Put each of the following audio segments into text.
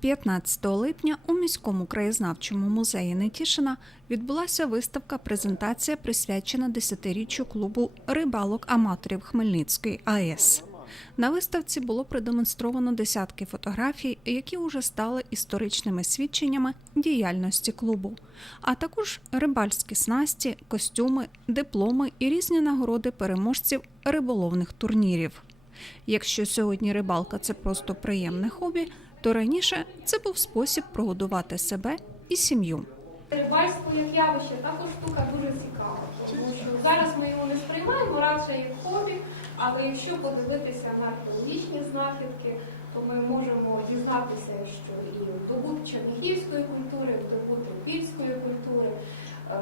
15 липня у міському краєзнавчому музеї Нетішина відбулася виставка презентація, присвячена 10-річчю клубу рибалок-аматорів Хмельницької АЕС. На виставці було продемонстровано десятки фотографій, які уже стали історичними свідченнями діяльності клубу, а також рибальські снасті, костюми, дипломи і різні нагороди переможців риболовних турнірів. Якщо сьогодні рибалка це просто приємне хобі, то раніше це був спосіб прогодувати себе і сім'ю. Рибальство як явище також штука дуже цікава, тому що зараз ми його не сприймаємо радше як хобі, але якщо подивитися на археологічні знахідки, то ми можемо дізнатися, що і добут чернігівської культури, добут рибільської культури е,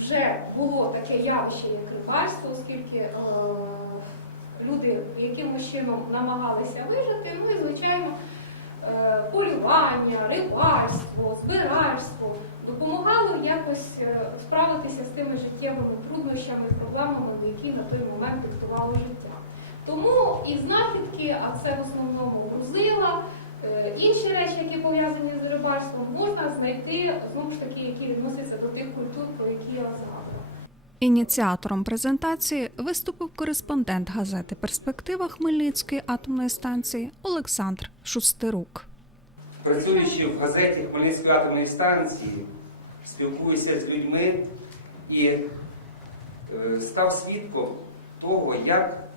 вже було таке явище, як рибальство, оскільки е, люди якимось чином намагалися вижити, ну і звичайно е, полювання, рибальство, збиральство допомагало якось е, справитися з тими життєвими труднощами, проблемами, які на той момент диктувало життя. Тому і знахідки, а це в основному грузила, е, інші речі, які пов'язані з рибальством, можна знайти знову ж таки, які відносяться до тих культур, про які я згадувала. Ініціатором презентації виступив кореспондент газети Перспектива Хмельницької атомної станції Олександр Шустерук. Працюючи в газеті Хмельницької атомної станції, спілкуюся з людьми і е, став свідком того, як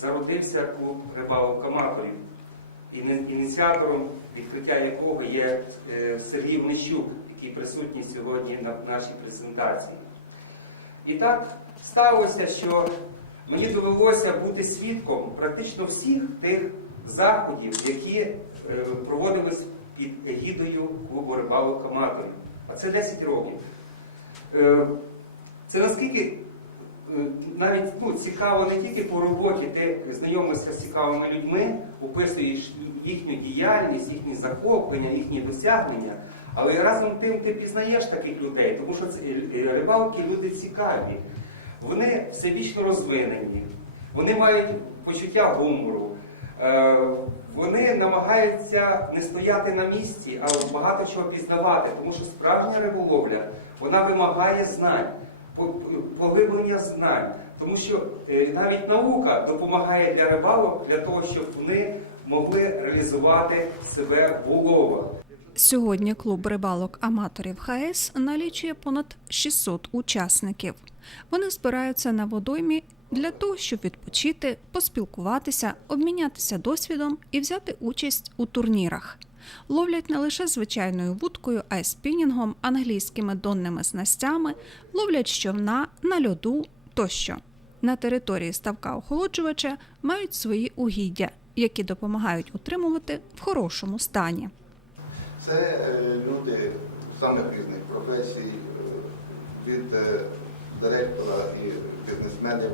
зародився клуб рибалок аматорів, ініціатором відкриття якого є е, Сергій Внищук, який присутній сьогодні на нашій презентації. І так сталося, що мені довелося бути свідком практично всіх тих заходів, які е, проводились під егідою клубу рибалок аматорів. А це 10 років. Е, Це наскільки е, навіть ну, цікаво не тільки по роботі, ти знайомишся з цікавими людьми, описуєш їхню діяльність, їхні захоплення, їхні досягнення, але разом тим ти пізнаєш таких людей, тому що це е, рибалки люди цікаві. Вони всебічно розвинені, вони мають почуття гумору. Е, Вони намагаються не стояти на місці, а багато чого пізнавати, тому що справжня риболовля вона вимагає знань, по- поглиблення знань, тому що е, навіть наука допомагає для рибалок для того, щоб вони могли реалізувати себе в уловах. Сьогодні клуб рибалок аматорів ХАЕС налічує понад 600 учасників. Вони збираються на водоймі для того, щоб відпочити, поспілкуватися, обмінятися досвідом і взяти участь у турнірах. Ловлять не лише звичайною вудкою, а й спінінгом, англійськими донними снастями, ловлять з човна, на льоду тощо. На території ставка охолоджувача мають свої угіддя, які допомагають утримувати в хорошому стані. Це е, люди самих різних професій, е, від е, директора і бізнесменів,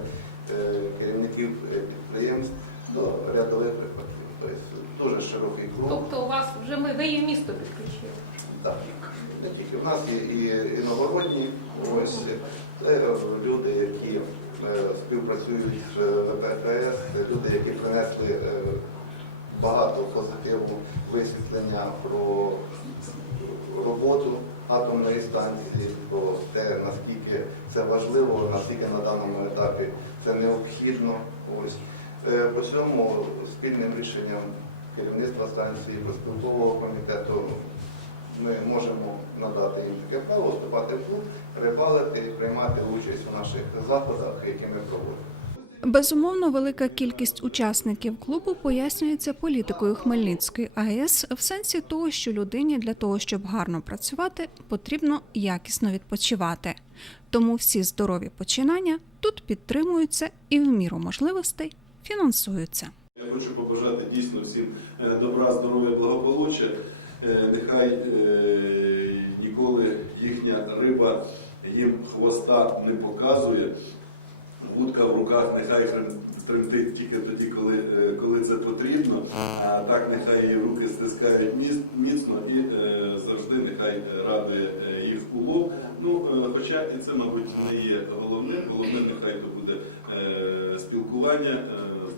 керівників підприємств до рядових прихватів. Тобто дуже широкий круг. Тобто у вас вже ми ви і місто підключили. Так, не тільки в нас є і іногородні, ось це люди, які співпрацюють з ВПХС, це люди, які принесли багато позитиву висвітлення про роботу атомної станції, про те, наскільки це важливо, наскільки на даному етапі це необхідно. Ось Е, по цьому спільним рішенням керівництва станції, проспілкового комітету ми можемо надати їм таке право вступати в клуб, рибалити і приймати участь у наших заходах, які ми проводимо. Безумовно, велика кількість учасників клубу пояснюється політикою Хмельницької АЕС в сенсі того, що людині для того, щоб гарно працювати, потрібно якісно відпочивати. Тому всі здорові починання тут підтримуються і в міру можливостей фінансуються. Я хочу побажати дійсно всім е, добра, здоров'я, благополуччя. Е, Нехай е, ніколи їхня риба їм хвоста не показує. Вудка в руках нехай тремтить тільки тоді, коли, е, коли це потрібно. А так нехай її руки стискають міцно і е, завжди нехай радує е, їх улов. Ну, хоча і це, мабуть, не є головним. Головним нехай то буде спілкування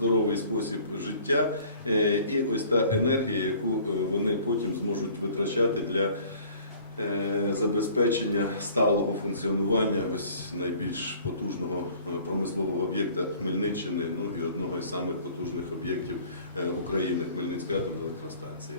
здоровий спосіб життя і ось та енергія, яку вони потім зможуть витрачати для Е, забезпечення сталого функціонування ось найбільш потужного е, промислового об'єкта Хмельниччини, ну і одного із самих потужних об'єктів е, України Хмельницька електростанція.